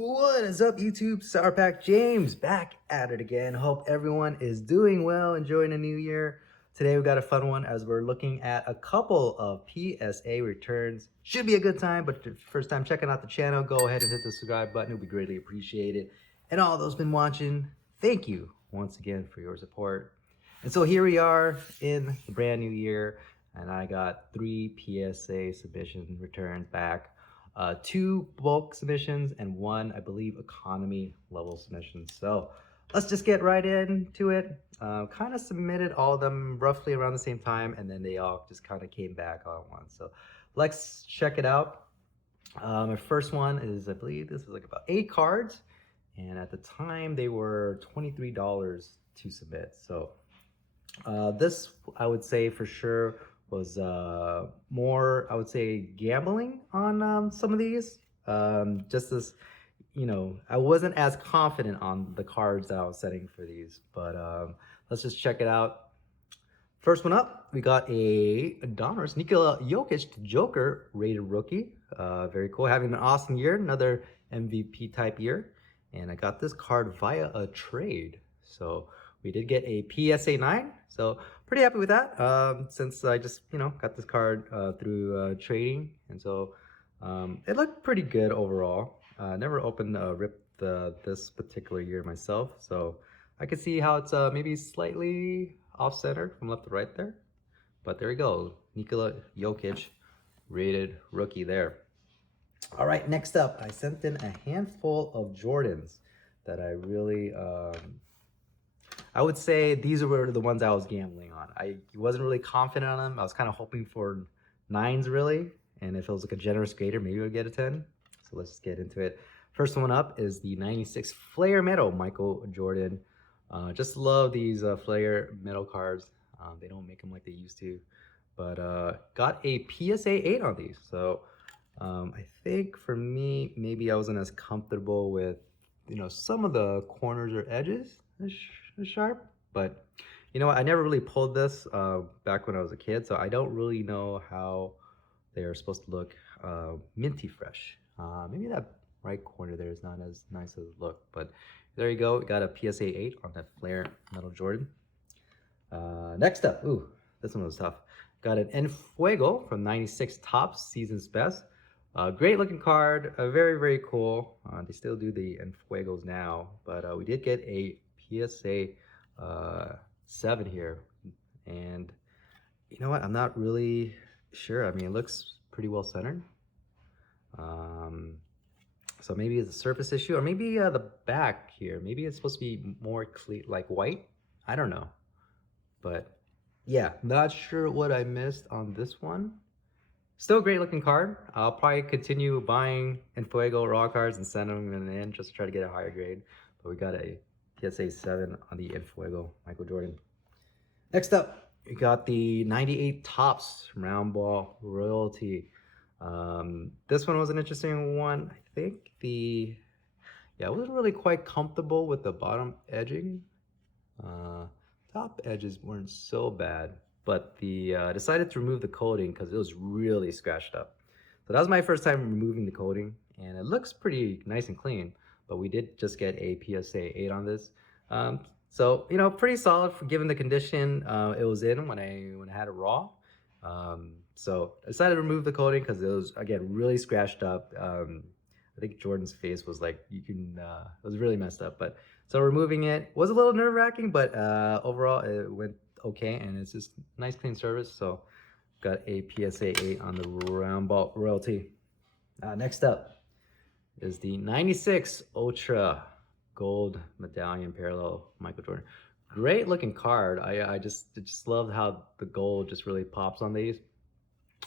What is up, YouTube? SourPackJames back at it again. Hope everyone is doing well, enjoying the new year. Today we got a fun one as we're looking at a couple of PSA returns. Should be a good time, but if it's your first time checking out the channel, go ahead and hit the subscribe button. It would be greatly appreciated. And all those been watching, thank you once again for your support. And so here we are in the brand new year, and I got 3 PSA submission returns back. 2 bulk submissions and 1, I believe, economy level submission. So let's just get right into it. Kind of submitted all of them roughly around the same time, and then they all just kind of came back all at once. So let's check it out. My first one is, I believe this was like about 8 cards, and at the time they were $23 to submit. So this, I would say for sure, was more, I would say, gambling on some of these. Just as, I wasn't as confident on the cards that I was setting for these, but let's just check it out. First one up, we got a Adonis Nikola Jokic Joker rated rookie. Very cool, having an awesome year, another MVP type year. And I got this card via a trade. So we did get a PSA 9, so pretty happy with that, since I just, got this card through trading, and so it looked pretty good overall. Never opened ripped this particular year myself, so I could see how it's maybe slightly off-center from left to right there, but there we go, Nikola Jokic rated rookie there. All right, next up, I sent in a handful of Jordans that I really I would say these were the ones I was gambling on. I wasn't really confident on them. I was kind of hoping for 9s really, and if it was like a generous grader, maybe I would get a 10. So let's just get into it. First one up is the 96 Flair Metal Michael Jordan. Just love these Flair Metal cards. They don't make them like they used to, but got a PSA 8 on these. So I think for me, maybe I wasn't as comfortable with, some of the corners or edges sharp, but you know what, I never really pulled this back when I was a kid, so I don't really know how they are supposed to look minty fresh. Maybe that right corner there is not as nice as it looked, but there you go. We got a PSA 8 on that Flair Metal Jordan. Next up, ooh, this one was tough. Got an Enfuego from 96 Topps Season's Best. Great looking card, very, very cool. They still do the Enfuegos now, but we did get a PSA 7 here, and you know what, I'm not really sure. I mean, it looks pretty well centered, so maybe it's a surface issue, or maybe the back here, maybe it's supposed to be more clean, like white. I don't know, but yeah, not sure what I missed on this one. Still a great looking card. I'll probably continue buying Enfuego raw cards and send them in just to try to get a higher grade, but we got a PSA 7 on the Enfuego Michael Jordan. Next up, we got the 98 Topps Round Ball Royalty. This one was an interesting one. I think I wasn't really quite comfortable with the bottom edging. Top edges weren't so bad, but decided to remove the coating because it was really scratched up. So that was my first time removing the coating, and it looks pretty nice and clean. But we did just get a PSA 8 on this. So, pretty solid for given the condition it was in when I had it raw. So I decided to remove the coating because it was, again, really scratched up. I think Jordan's face was like, it was really messed up. But so removing it was a little nerve-wracking, but overall it went okay, and it's just nice clean service. So got a PSA 8 on the Round Ball Royalty. Next up is the 96 Ultra Gold Medallion Parallel Michael Jordan. Great looking card. I just love how the gold just really pops on these.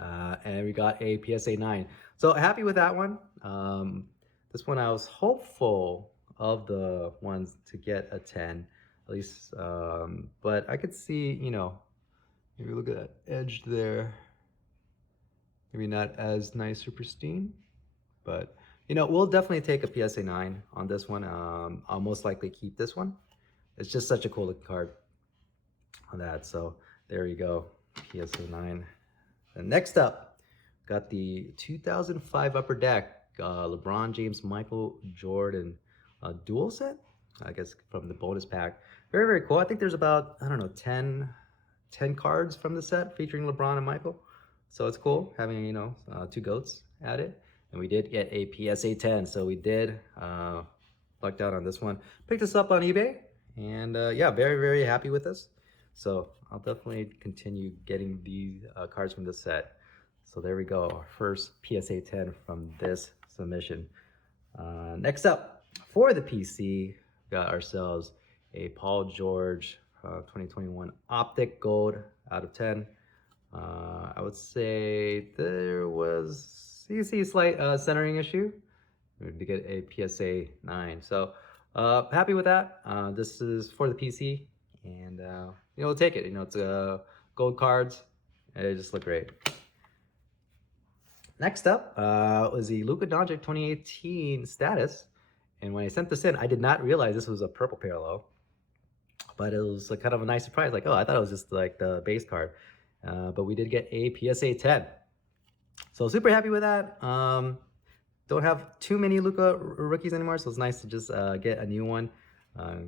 And we got a PSA 9. So happy with that one. This one I was hopeful of the ones to get a 10, at least. But I could see, maybe look at that edge there. Maybe not as nice or pristine, but we'll definitely take a PSA 9 on this one. I'll most likely keep this one. It's just such a cool looking card on that. So there you go, PSA 9. And next up, got the 2005 Upper Deck LeBron James, Michael Jordan dual set, I guess from the bonus pack. Very, very cool. I think there's about, I don't know, 10 cards from the set featuring LeBron and Michael. So it's cool having, two GOATs at it. And we did get a PSA 10. So we did lucked out on this one. Picked this up on eBay. And yeah, very, very happy with this. So I'll definitely continue getting these cards from the set. So there we go, our first PSA 10 from this submission. Next up, for the PC, got ourselves a Paul George 2021 Optic Gold out of 10. I would say there was, you see a slight centering issue. We had to get a PSA 9. So happy with that. This is for the PC, and we'll take it. It's gold cards, and they just look great. Next up was the Luka Doncic 2018 status. And when I sent this in, I did not realize this was a purple parallel. But it was kind of a nice surprise. Like, oh, I thought it was just like the base card. But we did get a PSA 10. So super happy with that. Don't have too many Luka rookies anymore, so it's nice to just get a new one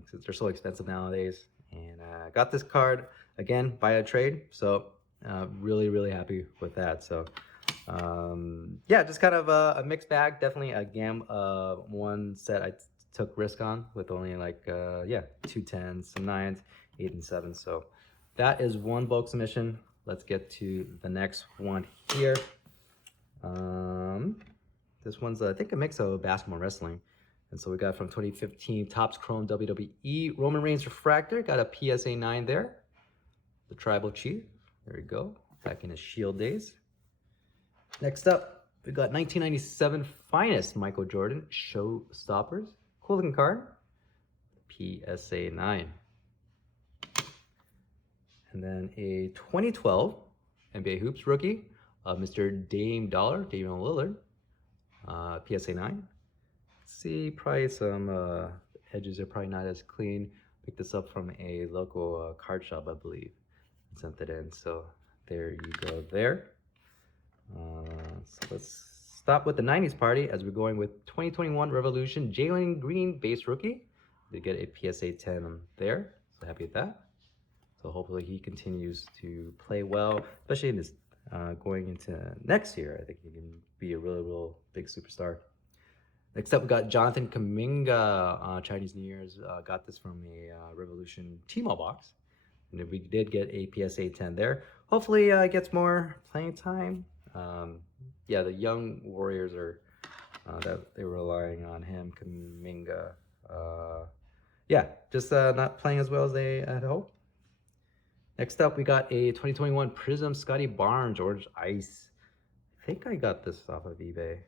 since they're so expensive nowadays. And got this card, again, via trade. So really, really happy with that. So yeah, just kind of a mixed bag. Definitely a one set I took risk on with only like yeah, 2 10s, some 9s, 8 and 7. So that is one bulk submission. Let's get to the next one here. This one's I think a mix of basketball and wrestling. And so we got from 2015 Topps Chrome WWE Roman Reigns Refractor. Got a PSA 9 there. The Tribal Chief. There we go. Back in his Shield days. Next up, we got 1997 Finest Michael Jordan Showstoppers. Cool looking card. PSA 9. And then a 2012 NBA Hoops rookie of Mr. Damian Lillard. PSA 9. See, probably some edges are probably not as clean. Picked this up from a local card shop, I believe. Sent it in. So there you go there. So let's stop with the 90s party as we're going with 2021 Revolution Jalen Green base rookie. Did get a PSA 10 there, so happy with that. So hopefully he continues to play well, especially in this going into next year. I think he can be a real big superstar. Next up, we got Jonathan Kuminga Chinese New Year's. Got this from a Revolution T-Mall box. And we did get a PSA 10 there. Hopefully gets more playing time. Yeah, the young Warriors are that they were relying on him, Kuminga. Yeah, just not playing as well as they had hoped. Next up, we got a 2021 Prism Scotty Barnes Orange Ice. I think I got this off of eBay,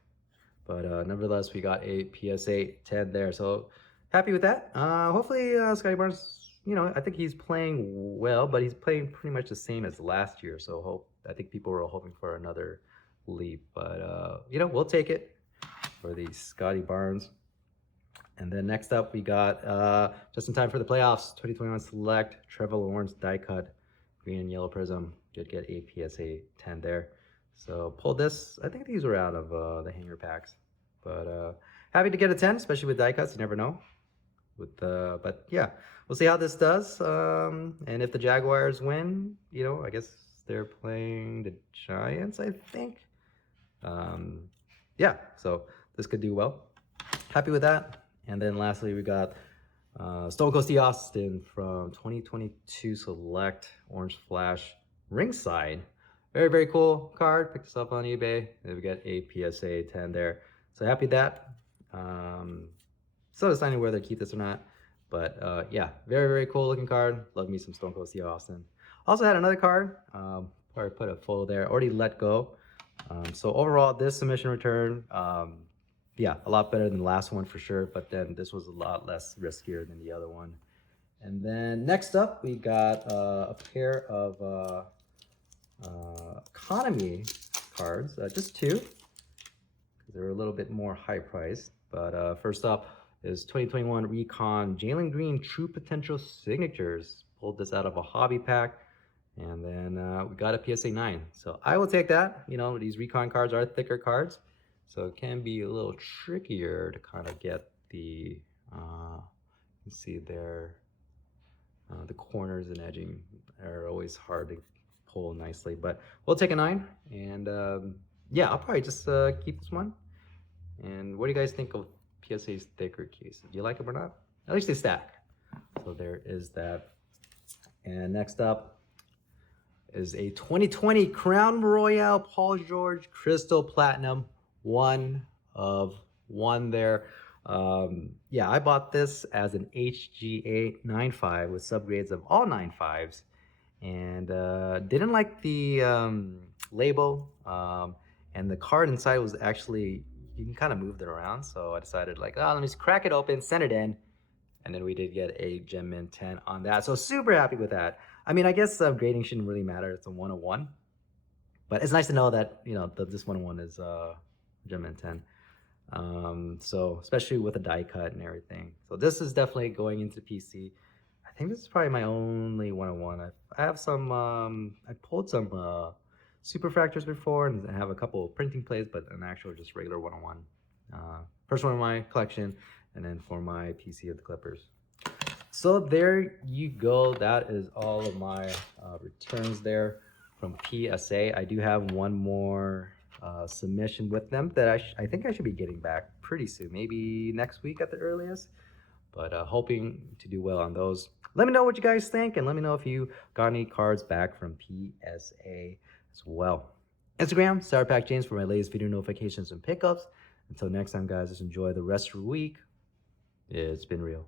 but nevertheless, we got a PSA 10 there. So happy with that. Hopefully, Scotty Barnes, I think he's playing well, but he's playing pretty much the same as last year. So I think people were hoping for another leap, but we'll take it for the Scotty Barnes. And then next up, we got just in time for the playoffs, 2021 Select Trevor Lawrence die cut, green and yellow prism. Did get a PSA 10 there. So pulled this. I think these were out of the hanger packs, but happy to get a 10, especially with die cuts. You never know. But yeah, we'll see how this does. And if the Jaguars win, I guess they're playing the Giants, I think. Yeah, so this could do well. Happy with that. And then lastly, we got Stone Cold Steve Austin from 2022 Select Orange Flash Ringside. Very, very cool card. Picked this up on eBay. And we got a PSA 10 there. So happy with that. Still deciding whether to keep this or not. But yeah, very, very cool looking card. Love me some Stone Cold Steve Austin. Also had another card. Probably put a photo there. Already let go. So overall, this submission return, yeah, a lot better than the last one for sure. But then this was a lot less riskier than the other one. And then next up, we got a pair of economy cards, just two, because they're a little bit more high priced. But first up is 2021 Recon Jalen Green True Potential Signatures. Pulled this out of a hobby pack. And then we got a PSA 9. So I will take that. These Recon cards are thicker cards. So it can be a little trickier to kind of get the, you can see there, the corners and edging are always hard to pull nicely, but we'll take a 9. And yeah, I'll probably just keep this one. And what do you guys think of PSA's thicker cases? Do you like them or not? At least they stack. So there is that. And next up is a 2020 Crown Royale Paul George Crystal Platinum, 1 of 1 there. Yeah, I bought this as an HGA 9.5 with subgrades of all 9.5s, and didn't like the label, and the card inside was actually, you can kind of move it around, so I decided like, oh, let me just crack it open, send it in, and then we did get a Gem Mint 10 on that, so super happy with that. I mean, I guess grading shouldn't really matter, it's a 101, but it's nice to know that, you know, this 101 is Gem Mint 10. So especially with a die cut and everything. So this is definitely going into PC. I think this is probably my only 101. I have some, I pulled some superfractors before and I have a couple printing plates, but an actual just regular 101. First one in my collection, and then for my PC of the Clippers. So there you go. That is all of my returns there from PSA. I do have one more submission with them that I think I should be getting back pretty soon, maybe next week at the earliest, but hoping to do well on those. Let me know what you guys think, and let me know if you got any cards back from PSA as well. Instagram, SourPackJames, for my latest video notifications and pickups. Until next time, guys, just enjoy the rest of your week. It's been real.